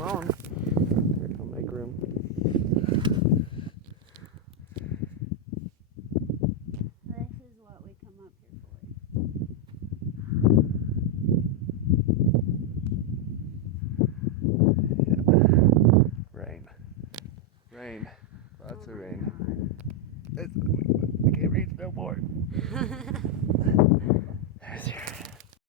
Come on. Here, I'll make room. This is what we come up here for. Rain. Rain. Lots of Oh my rain. God. I can't reach no more.